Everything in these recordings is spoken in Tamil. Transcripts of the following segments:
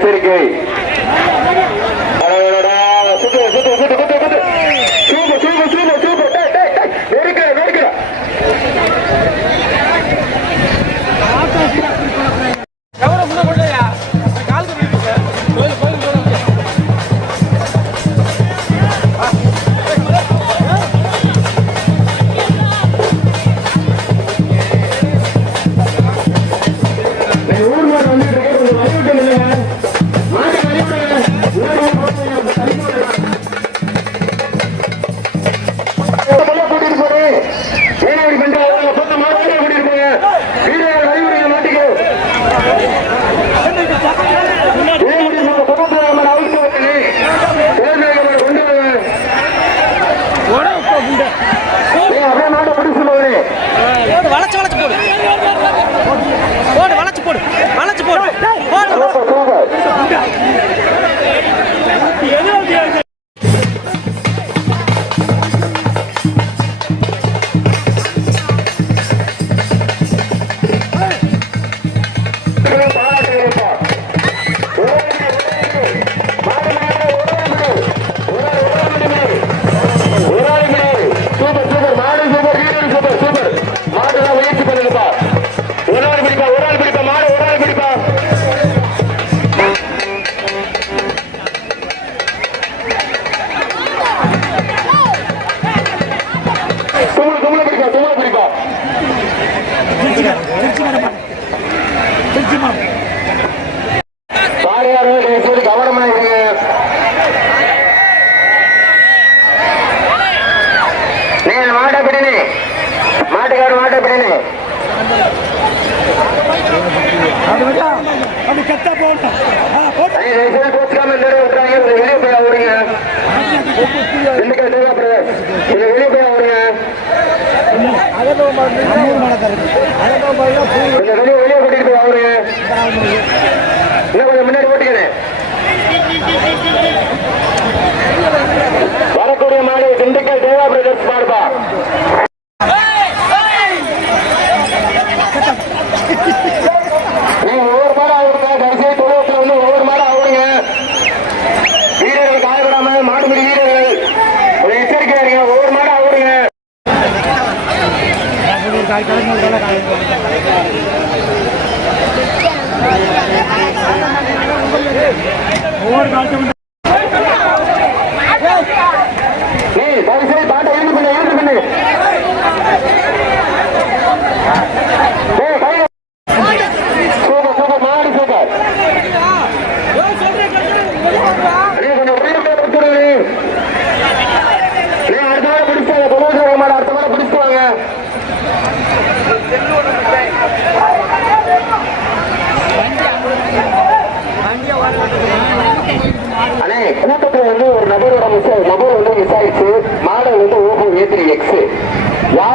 ser. வளைச்சு வளைச்சு போடு. கத்த போட்டோம் வெளியே போய் ஆகுறீங்க வெளியே போய் ஆகுறீங்க வெளியே கூட்டிட்டு போய் ஆகுறீங்க இன்னும் கொஞ்சம் முன்னாடி ஓட்டுக்கிறேன் வரக்கூடிய மாநில திண்டுக்கல் தேவா பிரதர்ஸ் பாடுபா ¡Ay, qué!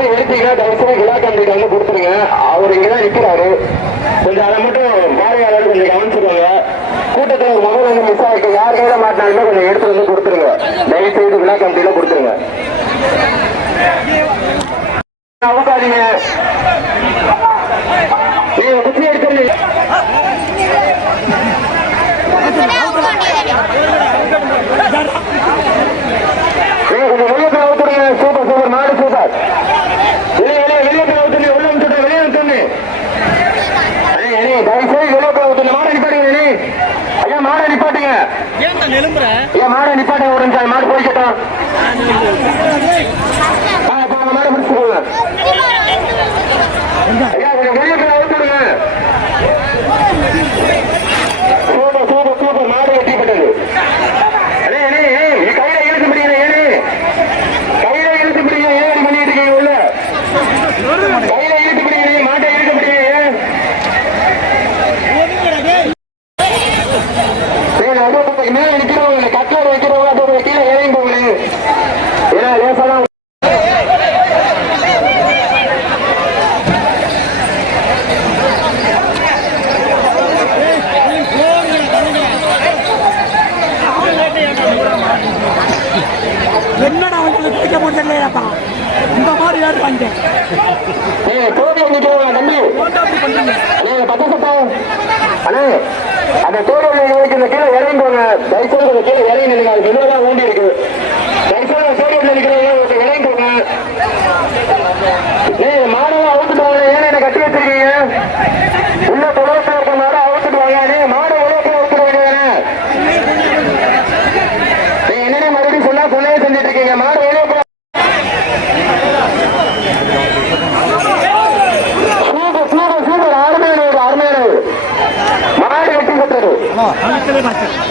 யாராவது எடுத்தீங்கன்னா தயவுசெய்து விழா கம்பெனி வந்து கொடுத்துருங்க. அவர் இங்கதான் நிக்கிறாரு. கொஞ்சம் அதை மட்டும் பார்வையாளர் கொஞ்சம் கவனிச்சுக்கோங்க. கூட்டத்தில் ஒரு மகள் வந்து மிஸ் ஆகிட்டு யார் கையில மாட்டினாலுமே கொஞ்சம் எடுத்து வந்து கொடுத்துருங்க. தயவுசெய்து விழா கம்பெனியில கொடுத்துருங்க. அவுக்காதீங்க ஏற்றான் இந்த மாதிரி ஏற்றாங்க அந்த தோடு நிலைக்கு கீழே இறங்கிக்கோங்க தயவுசெய்து கீழே இறங்கி நினைக்காது என்னதான் வேண்டி இருக்கு. தயவுசெய்து தோடு நினைக்கிறேன் like this.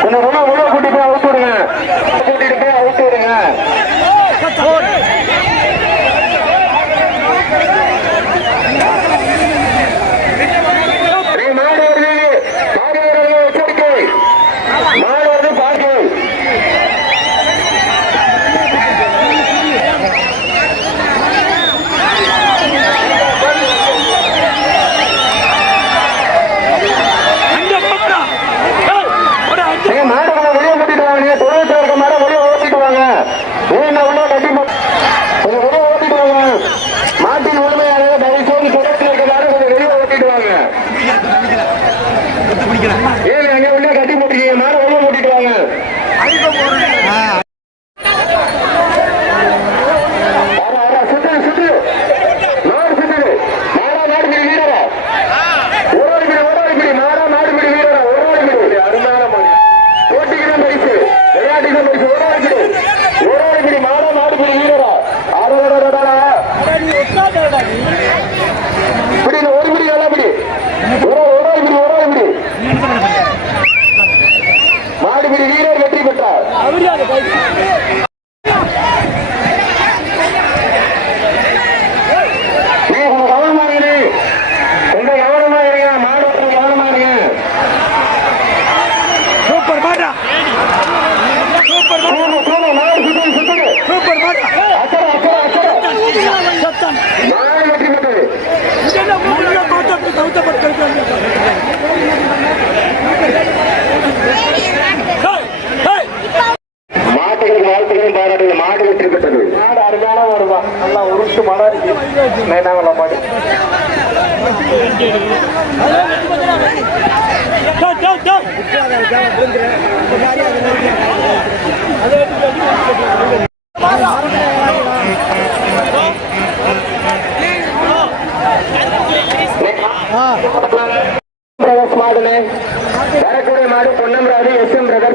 கொஞ்சம் உள்ள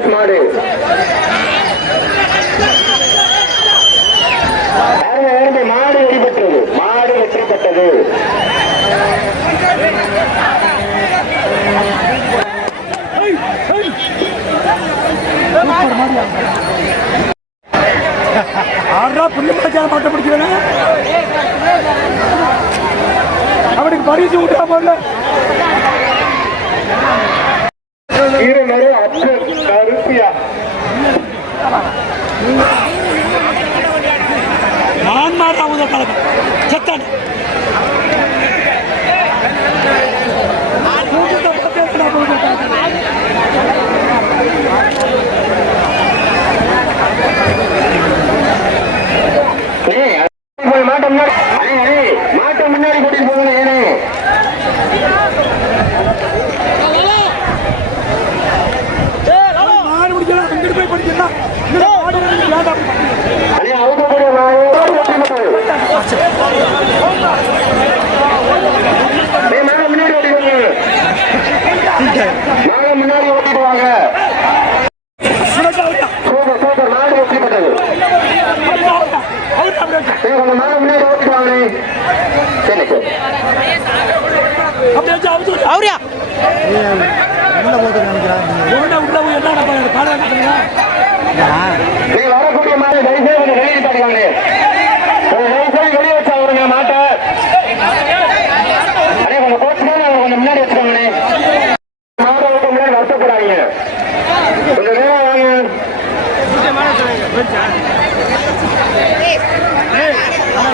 ಮಾಡಿ நான் மாட்டா உத கலகம் சத்தான்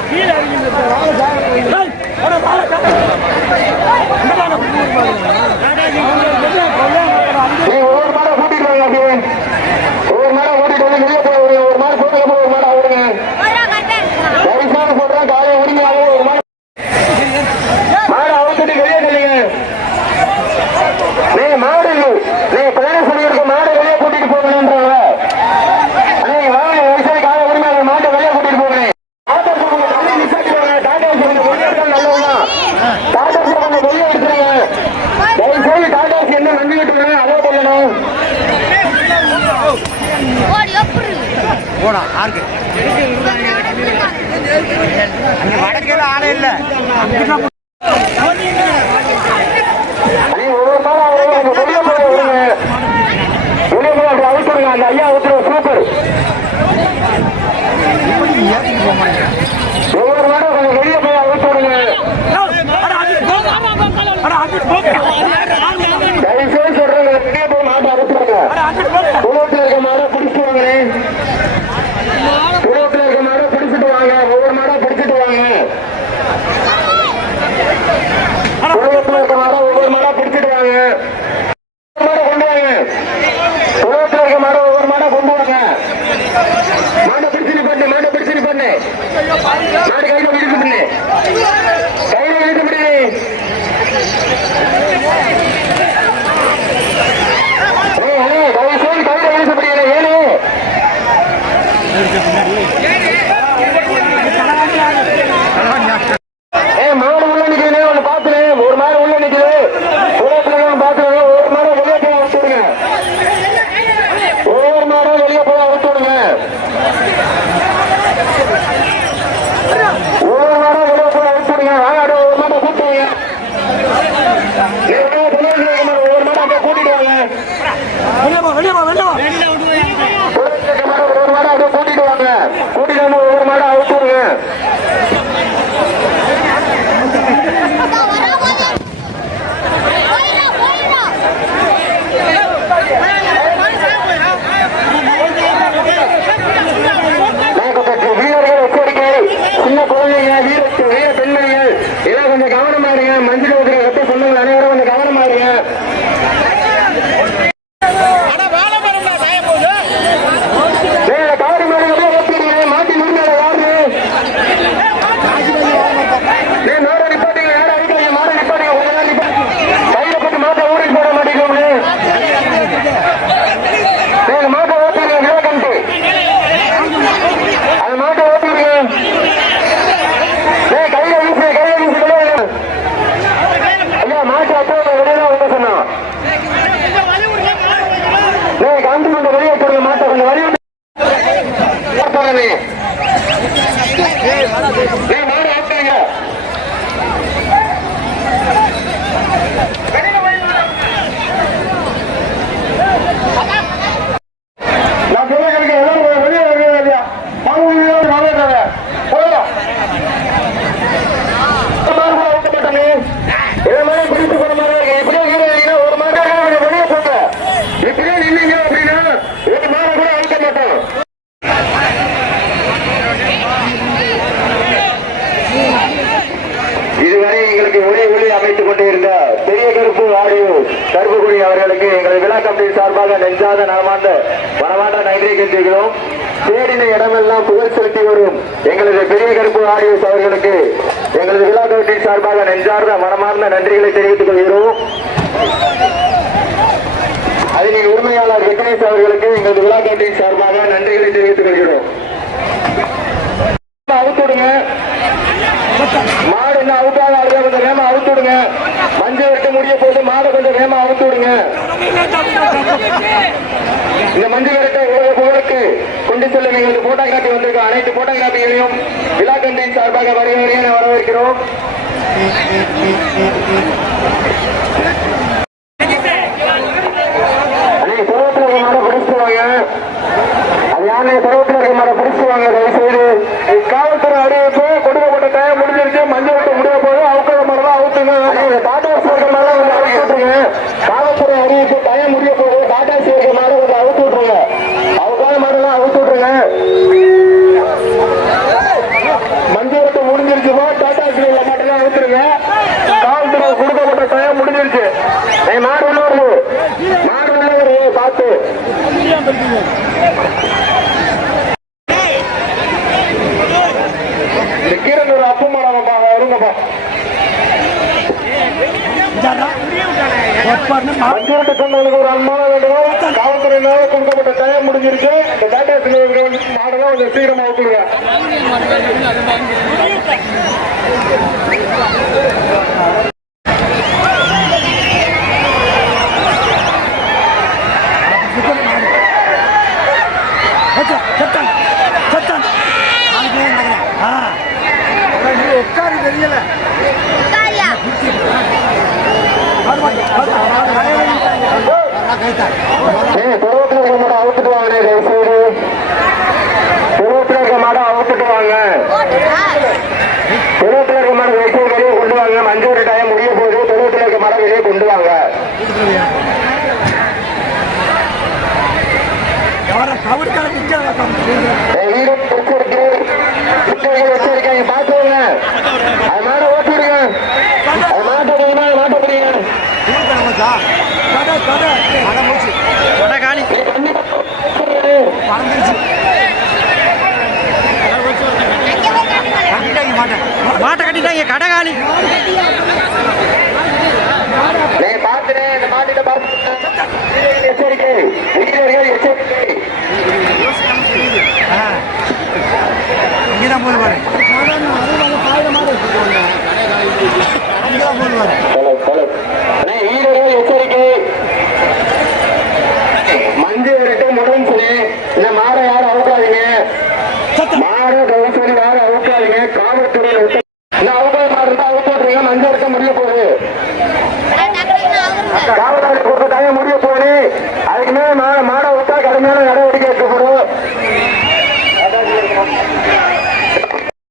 கீழே 没电了，没电了，没电了。கருப்புக்குடி அவர்களுக்கு எங்கள் விழா கமிட்டி சார்பாக நெஞ்சாத நலமார்ந்த மனமாற்ற நன்றியை கேட்டிருக்கிறோம் தேடின இடமெல்லாம் புகழ் செலுத்தி வரும் எங்களது பெரிய கருப்பு ஆரியஸ் அவர்களுக்கு எங்களது விழா கமிட்டி சார்பாக நெஞ்சார்ந்த மனமார்ந்த நன்றிகளை தெரிவித்துக் கொள்கிறோம். அதனின் உரிமையாளர் விக்னேஷ் அவர்களுக்கு எங்களது விழா கமிட்டியின் சார்பாக நன்றிகளை தெரிவித்துக் கொள்கிறோம். அவுத்துடுங்க இன்னும் அவுட்டாக ஆடியா கொஞ்சம் வேகமா அவுத்து விடுங்க. மஞ்சள் வெட்ட முடிய போது மாடை கொஞ்சம் வேகமா அவுத்து விடுங்க. இந்த மஞ்சள் விரட்டை உலக புகழுக்கு கொண்டு செல்லும் எங்களுக்கு போட்டோகிராஃபி வந்திருக்க. அனைத்து போட்டோகிராஃபிகளையும் விழாக்கண்டின் சார்பாக வருகிறேன் வரவேற்கிறோம். அங்கே போய் காட்டுங்களேன் கட்டிட்டாங்க மாட்டேன்